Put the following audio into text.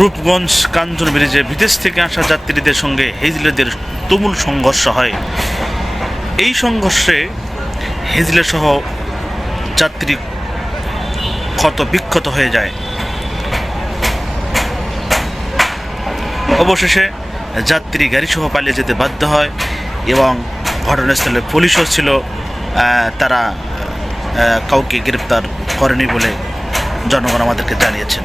রূপগঞ্জ কাঞ্চন ব্রিজে বিদেশ থেকে আসা যাত্রীদের সঙ্গে হেজলেদের তুমুল সংঘর্ষ হয়। এই সংঘর্ষে হেজলে সহ যাত্রী ক্ষত বিক্ষত হয়ে যায়। অবশেষে যাত্রী গাড়ি সহ পালিয়ে যেতে বাধ্য হয় এবং ঘটনাস্থলে পুলিশও ছিল তারা কাউকে গ্রেপ্তার করেনি বলে জনগণ আমাদেরকে জানিয়েছেন।